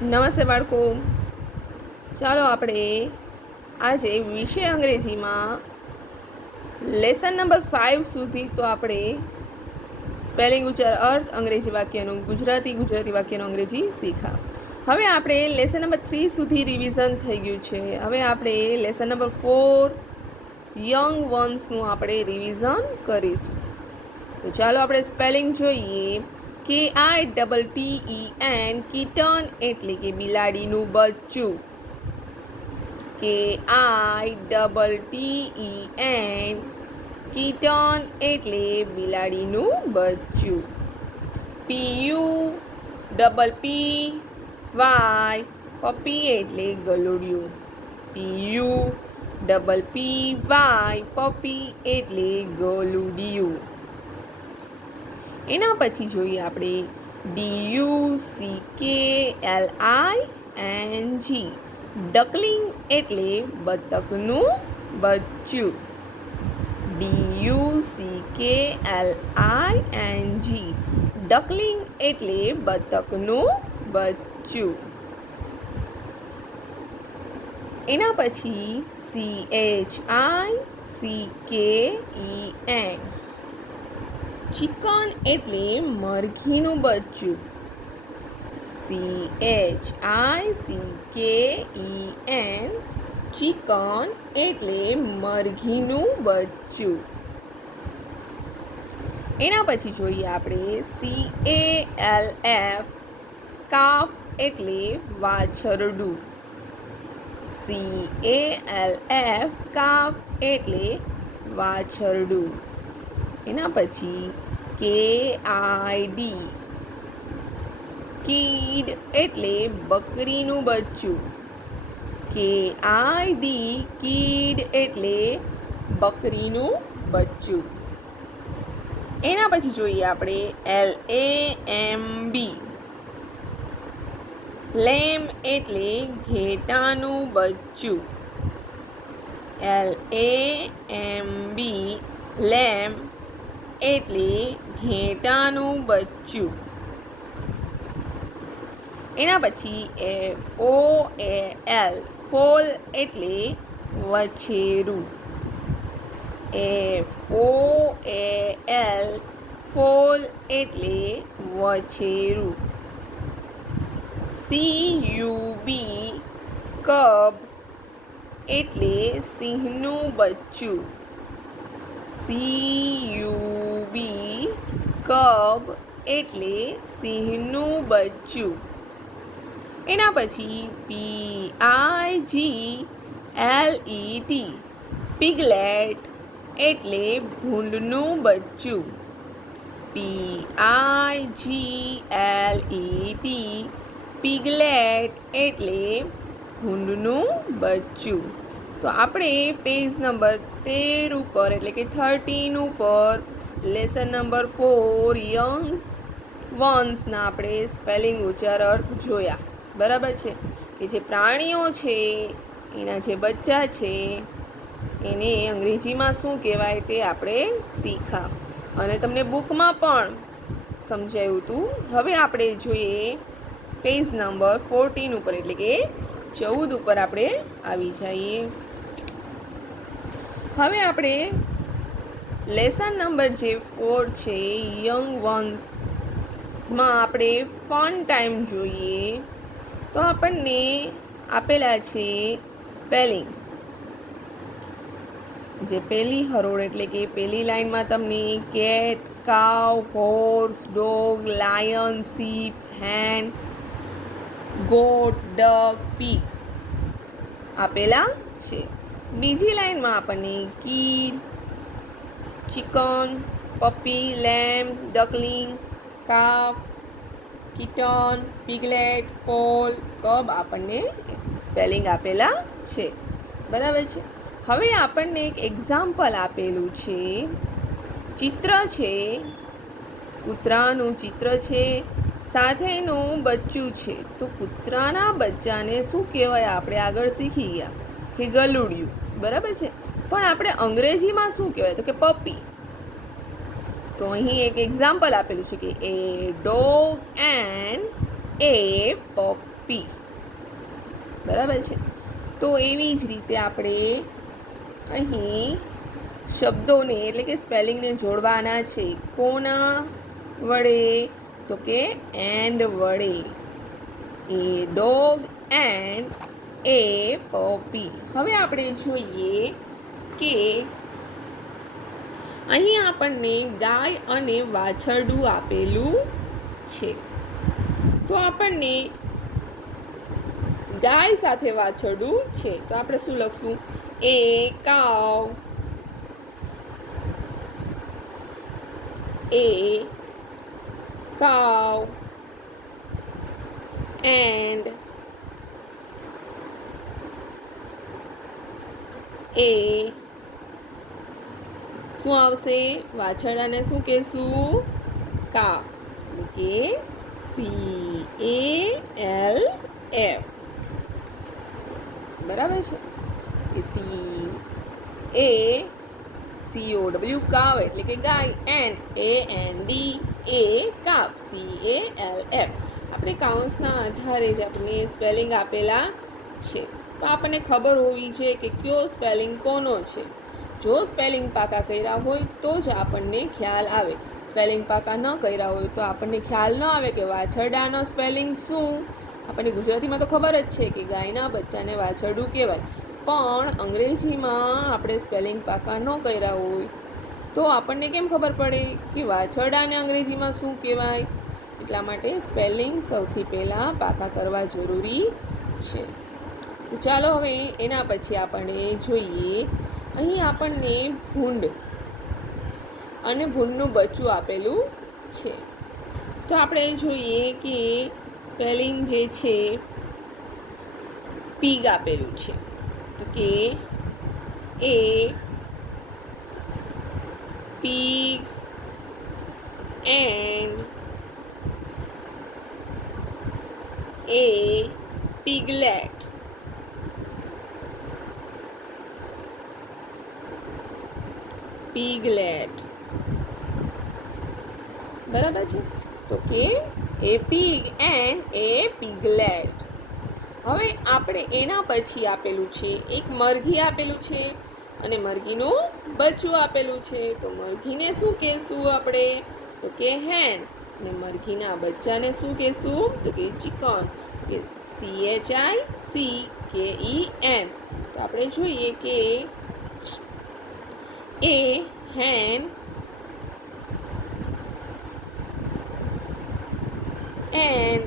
નમસ્તે બાળકો, ચાલો આપણે આજે વિષય અંગ્રેજીમાં લેસન નંબર 5 સુધી તો આપણે સ્પેલિંગ, ઉચ્ચાર, અર્થ, અંગ્રેજી વાક્યનું ગુજરાતી વાક્યનું અંગ્રેજી શીખા. હવે આપણે લેસન નંબર 3 સુધી રિવિઝન થઈ ગયું છે. હવે આપણે લેસન નંબર 4 યંગ વન્સનું આપણે રિવિઝન કરીશું. તો ચાલો આપણે સ્પેલિંગ જોઈએ. KITTEN કિટન એટલે કે બિલાડીનું બચ્ચું. KITTEN કિટન એટલે બિલાડીનું બચ્ચું. PUPPY પપ્પી એટલે ગલુડિયું. PUPPY પપ્પી એટલે ગલુડિયું. એના પછી જોઈએ આપણે DUCKLING ડકલિંગ એટલે બતકનું બચ્ચું. DUCKLING ડકલિંગ એટલે બતકનું બચ્ચું. એના પછી CHICKEN ચિકન એટલે મરઘીનું બચ્ચું. CHICKEN ચિકન એટલે મરઘીનું બચ્ચું. એના પછી જોઈએ આપણે CALF કાફ એટલે વાછરડું. CALF કાફ એટલે વાછરડું. એના પછી KID કીડ એટલે બકરીનું બચ્ચું. KID કીડ એટલે બકરીનું બચ્ચું. એના પછી જોઈએ આપણે LAMB લેમ એટલે ઘેટાનું બચ્ચું. LAMB લેમ એટલે ઘેટાનું બચ્ચું. એના પછી FOAL ફોલ એટલે વછેરું. FOAL ફોલ એટલે વછેરું. CUB કબ એટલે સિંહનું બચ્ચું. CUB કબ એટલે સિંહનું બચ્ચું. એના પછી PIGLET પિગલેટ એટલે ભૂંડનું બચ્ચું. PIGLET પિગલેટ એટલે ભૂંડનું બચ્ચું. તો આપણે પેજ નંબર 13 ઉપર એટલે કે 13 ઉપર લેસન નંબર 4 યંગ વન્સના આપણે સ્પેલિંગ, ઉચ્ચાર, અર્થ જોયા. બરાબર છે કે જે પ્રાણીઓ છે એના જે બચ્ચા છે એને અંગ્રેજીમાં શું કહેવાય તે આપણે શીખા અને તમને બુકમાં પણ સમજાયું હતું. હવે આપણે જોઈએ પેજ નંબર 14 ઉપર એટલે કે 14 ઉપર આપણે આવી જઈએ. હવે આપણે લેસન નંબર જે 4 છે યંગ વન્સમાં આપણે ફન ટાઈમ જોઈએ. તો આપણને આપેલા છે સ્પેલિંગ. જે પહેલી હરોળ એટલે કે પહેલી લાઈનમાં તમને કેટ, કાવ, હોર્સ, ડોગ, લાયન, શીપ, હેન, ગોટ, ડક, પીગ આપેલા છે. બીજી લાઈનમાં આપણને કીડ, ચિકન, પપ્પી, લેમ, ડકલિંગ, કાફ, કિટન, પિગલેટ, ફોલ, કબ આપણને સ્પેલિંગ આપેલા છે. બરાબર છે. હવે આપણને એક એક્ઝામ્પલ આપેલું છે. ચિત્ર છે, કૂતરાનું ચિત્ર છે, સાથે એનું બચ્ચું છે. તો કૂતરાના બચ્ચાને શું કહેવાય આપણે આગળ શીખી ગયા કે ગલુડિયું. બરાબર છે. પણ આપણે અંગ્રેજીમાં શું કહેવાય તો કે પપી. તો અહીં એક એક્ઝામ્પલ આપેલું છે કે એ ડોગ એન્ડ એ પપી. બરાબર છે. તો એવી જ રીતે આપણે અહીં શબ્દોને એટલે કે સ્પેલિંગને જોડવાના છે. કોના વડે? તો કે એન્ડ વડે. એ ડોગ એન્ડ એ પપી. હવે આપણે જોઈએ કે અહીં આપણને ગાય અને વાછરડું આપેલું છે. તો આપણને ગાય સાથે વાછરડું છે તો આપણે શું લખશું? એ કાવ, એ કાવ એન્ડ એ શું આવશે? વાછરડાને શું કહેશું? કાફ, એટલે કે CALF. બરાબર છે કે COW કાવ એટલે કે ગાય, AND એ કાફ CALF. આપણે કાઉન્સના આધારે જ આપણને સ્પેલિંગ આપેલા છે. તો આપણને ખબર હોવી જોઈએ કે કયો સ્પેલિંગ કોનો છે. જો સ્પેલિંગ પાકા કર્યા હોય તો જ આપણને ખ્યાલ આવે. સ્પેલિંગ પાકા ન કર્યા હોય તો આપણને ખ્યાલ ન આવે કે વાછરડાનો સ્પેલિંગ શું. આપણને ગુજરાતીમાં તો ખબર જ છે કે ગાયના બચ્ચાને વાછરડું કહેવાય, પણ અંગ્રેજીમાં આપણે સ્પેલિંગ પાકા ન કર્યા હોય તો આપણને કેમ ખબર પડે કે વાછરડાને અંગ્રેજીમાં શું કહેવાય? એટલા માટે સ્પેલિંગ સૌથી પહેલાં પાકા કરવા જરૂરી છે. તો ચાલો હવે એના પછી આપણે જોઈએ. અહીં આપણને ભૂંડ અને ભૂંડનું બચ્ચું આપેલું છે. તો આપણે જોઈએ કે સ્પેલિંગ જે છે પીગ આપેલું છે. તો કે a pig and a piglet. Piglet. બરાબર છે. તો કે એ pig and a piglet. હવે આપણે એના પછી આપેલું છે એક મરઘી આપેલું છે અને મરઘીનું બચ્ચું આપેલું છે. તો મરઘીને શું કહેશું આપણે? તો કે hen. અને મરઘીના બચ્ચાને શું કહેશું? તો કે ચિકન. CHICKEN. તો આપણે જોઈએ કે એ hen and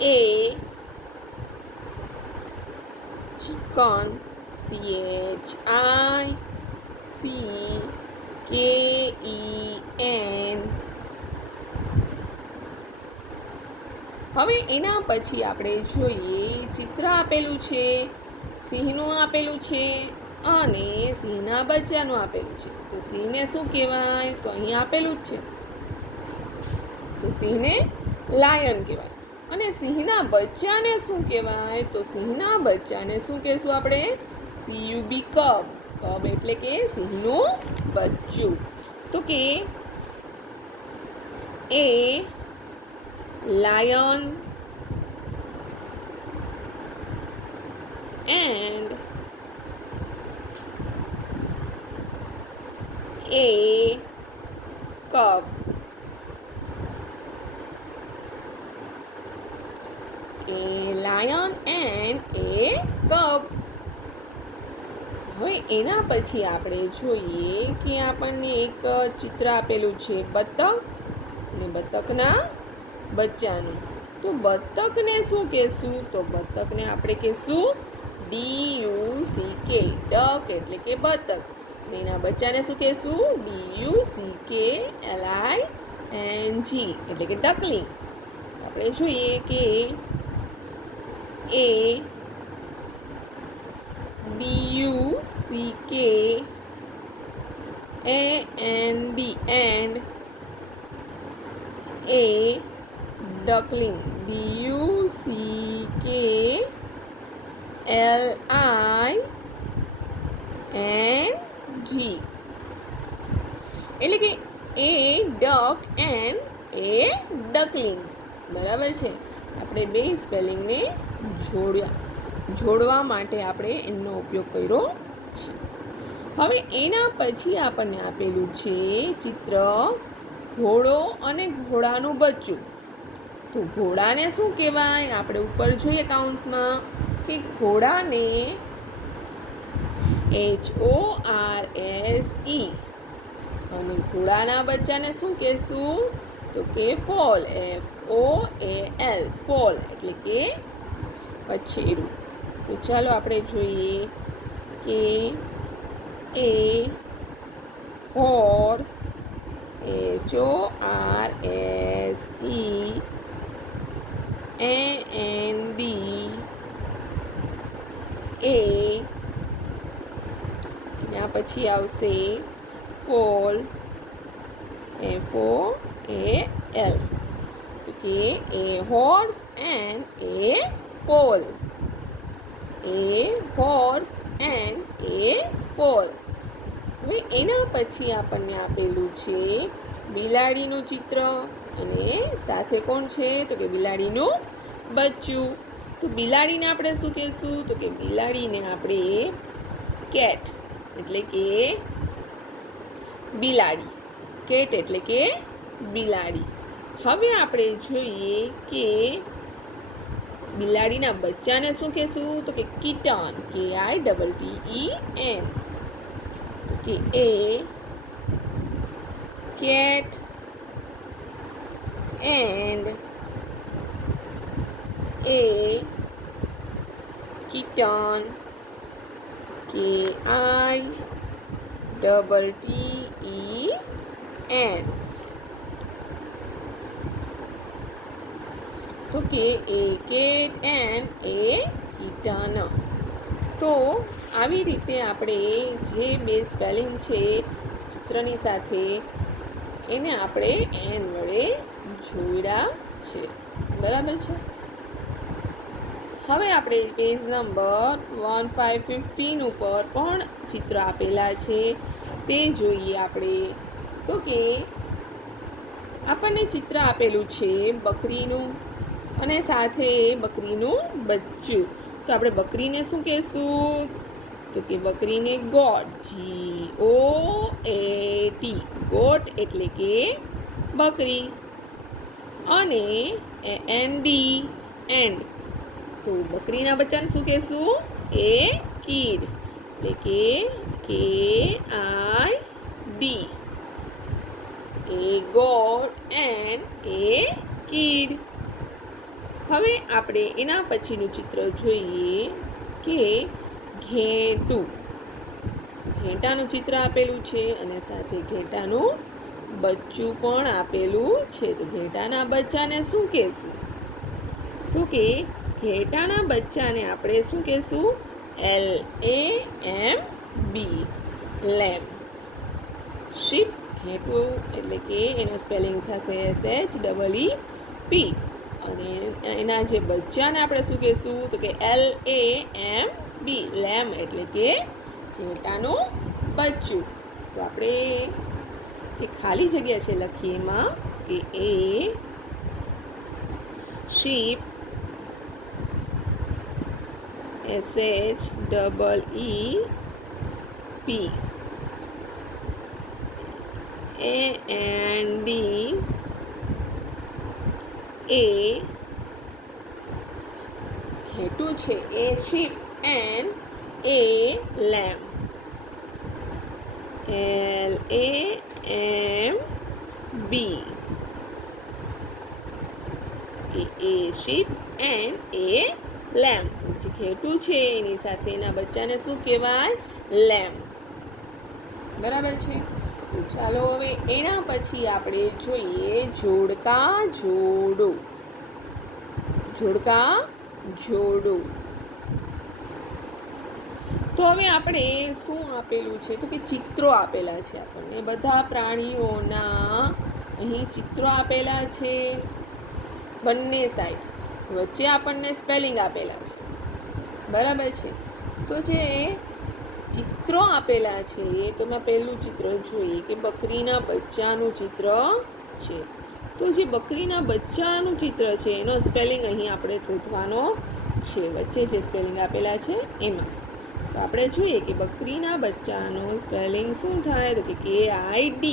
a chicken. CHICKEN. હવે એના પછી આપણે જોઈએ ચિત્ર આપેલું છે, સિંહનું આપેલું છે અને સિંહના બચ્ચાનું આપેલું છે. તો સિંહને શું કહેવાય? તો અહીં આપેલું જ છે કે સિંહને લાયન કહેવાય. અને સિંહના બચ્ચાને શું કહેવાય? તો સિંહના બચ્ચાને શું કહેશું આપણે? CUB કબ. કબ એટલે કે સિંહનું બચ્ચું. તો કે એ lion and a cub. A lion and a cub. હવે એના પછી આપણે જોઈએ કે આપણને એક ચિત્ર આપેલું છે બતક અને બતકના બચ્ચાનું. તો બતકને શું કહેશું? તો બતકને આપણે કહેશું DUCK. ડક એટલે કે બતક. અને એના બચ્ચાને શું કહેશું? DUCKLING એટલે કે ડકલિંગ. આપણે જોઈએ કે એ DUCKAND and a duckling. DUCKLING એટલે કે a duck and એ ડકલિંગ. બરાબર છે. આપણે બે સ્પેલિંગને જોડવા માટે આપણે એનો ઉપયોગ કર્યો છે. હવે એના પછી આપણને આપેલું છે ચિત્ર ઘોડો અને ઘોડાનું બચ્ચું. તો ઘોડાને શું કહેવાય? આપણે ઉપર જોઈએ કાઉન્સમાં કે ઘોડાને HORSE અને ઘોડાના બચ્ચાને શું કહેશું? તો કે ફોલ, FOAL, ફોલ એટલે કે પછેરું. તો ચાલો આપણે જોઈએ કે એ હોર્સ, HORSEAND એના પછી આવશે ફોલ, FOAL. તો કે a horse and a foal, a horse and a foal. હવે એના પછી આપણને આપેલું છે બિલાડીનું ચિત્ર અને સાથે કોણ છે? તો કે બિલાડીનું બચ્ચું. તો બિલાડીને આપણે શું કહેશું? તો કે બિલાડીને આપણે કેટ એટલે કે બિલાડી. કેટ એટલે કે બિલાડી. હવે આપણે જોઈએ કે બિલાડીના બચ્ચાને શું કહેશું? તો કે કિટન, KITTEN. તો કે a cat and a kitten, KITTEN. તો કે a cat and a kitten. તો આવી રીતે આપણે જે બે સ્પેલિંગ છે ચિત્રની સાથે એને આપણે એન વડે જોડ્યા છે. બરાબર છે. હવે આપણે પેજ નંબર 1515 ઉપર પણ ચિત્ર આપેલા છે તે જોઈએ આપણે. તો કે આપણને ચિત્ર આપેલું છે બકરીનું અને સાથે બકરીનું બચ્ચું. તો આપણે બકરીને શું કહેશું? તો કે બકરીને ગોટ, GOAT, ગોટ એટલે કે બકરી. અને એન્ડ તો બકરીના બચ્ચાને શું કહેશું? એ કિડ એટલે કે KID, a goat and a kid. હવે આપણે એના પછીનું ચિત્ર જોઈએ કે ઘેટું. ઘેટાનું ચિત્ર આપેલું છે અને સાથે ઘેટાનું બચ્ચું પણ આપેલું છે. તો ઘેટાના બચ્ચાને શું કહેશું? તો કે ઘેટાના બચ્ચાને આપણે શું કહેશું? LAMB, lamb. શીપ, ઘેટું એટલે કે એનું સ્પેલિંગ થશે SHEEP. અને એના જે બચ્ચાને આપણે શું કહેશું? તો કે LAMB, લેમ્બ એટલે કે ઘેટાનું બચ્ચું. તો આપણે જે ખાલી જગ્યા છે લખીએ એમાં કે એ શીપ, SHEEP, AND ઘેટું છે a sheep and a lamb, LAMB. A sheep and a lamb. જે ઘેટું છે એની સાથે એના બચ્ચાને શું કહેવાય? લેમ્બ. બરાબર છે. તો ચાલો હવે એના પછી આપણે જોઈએ જોડકા જોડો. જોડકા જોડો. તો હવે આપણે શું આપેલું છે? તો કે ચિત્રો આપેલા છે આપણને બધા પ્રાણીઓના. અહીં ચિત્રો આપેલા છે બંને સાઈડ. વચ્ચે આપણને સ્પેલિંગ આપેલા છે. બરાબર છે. તો જે ચિત્રો આપેલા છે તો મેં પહેલું ચિત્ર જોઈએ કે બકરીના બચ્ચાનું ચિત્ર છે. તો જે બકરીના બચ્ચાનું ચિત્ર છે એનો સ્પેલિંગ અહીં આપણે શોધવાનો છે, વચ્ચે જે સ્પેલિંગ આપેલા છે એમાં. તો આપણે જોઈએ કે બકરીના બચ્ચાનો સ્પેલિંગ શું થાય, તો કે KID.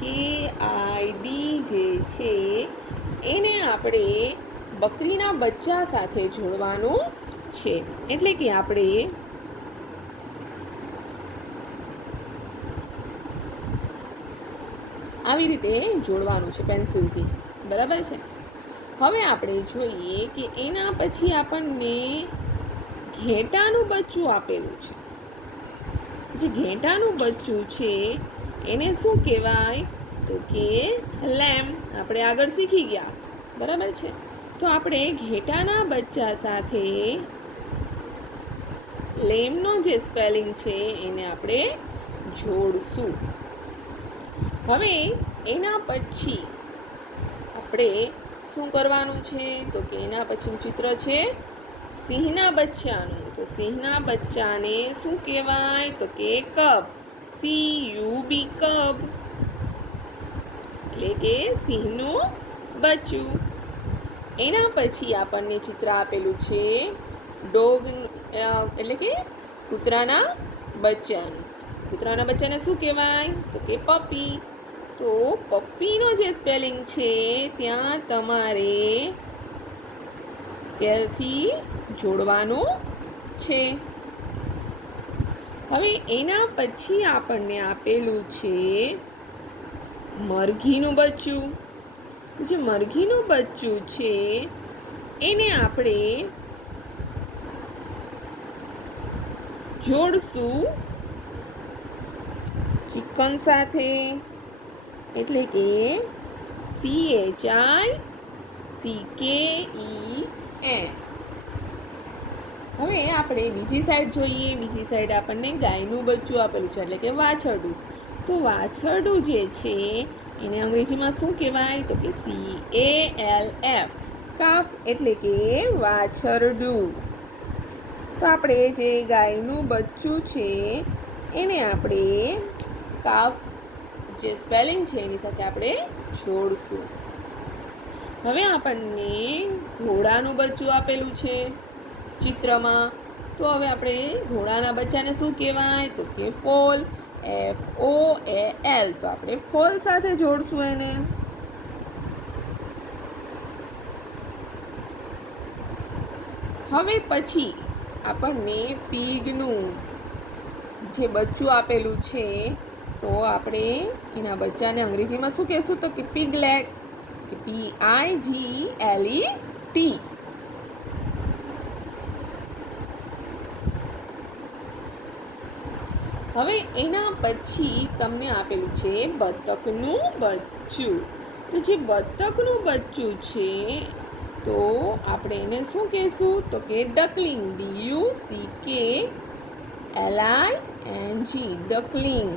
KID જે છે એને આપણે બકરીના બચ્ચા સાથે જોડવાનું છે. એટલે કે આપણે આવી રીતે જોડવાનું છે પેન્સિલથી, બરાબર છે. હવે આપણે જોઈએ કે એના પછી આપણને ઘેટાનું બચ્ચું આપેલું છે. જે ઘેટાનું બચ્ચું છે એને શું કહેવાય, તો કે લેમ્બ. આપણે આગળ શીખી ગયા, બરાબર છે. તો આપણે ઘેટાના બચ્ચા સાથે લેમ્બનો જે સ્પેલિંગ છે એને આપણે જોડશું. હવે એના પછી આપણે શું કરવાનું છે, તો કે એના પછીનું ચિત્ર છે સિંહના બચ્ચાનું. તો સિંહના બચ્ચાને શું કહેવાય, તો કે કબ. CUB, કબ. એટલે કે સિંહનું બચ્ચું. એના પછી આપણને ચિત્ર આપેલું છે ડોગ, એટલે કે કૂતરાના બચ્ચાનું. કૂતરાના બચ્ચાને શું કહેવાય, તો કે પપી. તો પપ્પીનો જે સ્પેલિંગ છે ત્યાં તમારે સ્કેલથી જોડવાનું છે. હવે એના પછી આપણને આપેલું છે મરઘીનું બચ્ચું. જે મરઘીનું બચ્ચું છે એને આપણે જોડશું ચિકન સાથે. એટલે કે CHICKEN. હવે આપણે બીજી સાઈડ જોઈએ. બીજી સાઈડ આપણને ગાયનું બચ્ચું આપેલું છે, એટલે કે વાછરડું. તો વાછરડું જે છે એને અંગ્રેજીમાં શું કહેવાય, તો કે CALF, કાફ. એટલે કે વાછરડું. તો આપણે જે ગાયનું બચ્ચું છે એને આપણે કાફ જે સ્પેલિંગ છે એની સાથે આપણે જોડશું. હવે આપણને ઘોડાનું બચ્ચું આપેલું છે ચિત્રમાં. તો હવે આપણે ઘોડાના બચ્ચાને શું કહેવાય, તો કે ફોલ. FOAL. તો આપણે ફોલ સાથે જોડશું એને. હવે પછી આપણને પીગનું જે બચ્ચું આપેલું છે, તો આપણે એના બચ્ચાને અંગ્રેજીમાં શું કહેશું, તો કે પિગલેટ. PIGLET. હવે એના પછી તમને આપેલું છે બતકનું બચ્ચું. તો જે બતકનું બચ્ચું છે તો આપણે એને શું કહેશું, તો કે ડકલિંગ. DUCKLING, ડકલિંગ.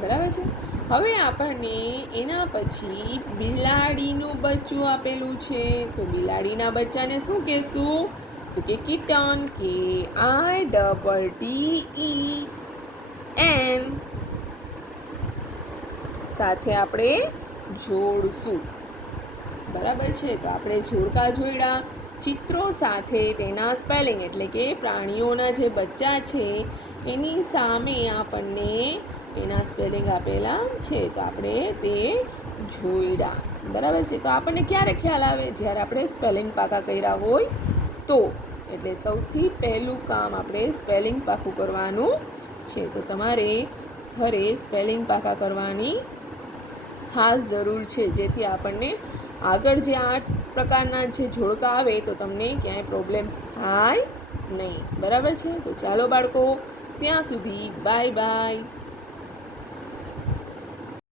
બરાબર છે. હવે આપણને એના પછી બિલાડીનું બચ્ચું આપેલું છે. તો બિલાડીના બચ્ચાને શું કહેશું, તો કે કિટન. KITTEN સાથે આપણે જોડશું. બરાબર છે. તો આપણે જોડકા જોડ્યા ચિત્રો સાથે તેના સ્પેલિંગ, એટલે કે પ્રાણીઓના જે બચ્ચા છે એની સામે આપણને એના સ્પેલિંગ આપેલા છે, તો આપણે તે જોડ્યા. બરાબર છે. તો આપણને ક્યારે ખ્યાલ આવે, જ્યારે આપણે સ્પેલિંગ પાકા કર્યા હોય તો. એટલે સૌથી પહેલું કામ આપણે સ્પેલિંગ પાકું કરવાનું છે. તો તમારે ઘરે સ્પેલિંગ પાકા કરવાની ખાસ જરૂર છે, જેથી આપણને આગળ જે 8 પ્રકારના જે જોડકા આવે તો તમને ક્યાંય પ્રોબ્લેમ થાય નહીં. બરાબર છે. તો ચાલો બાળકો, ત્યાં સુધી બાય બાય.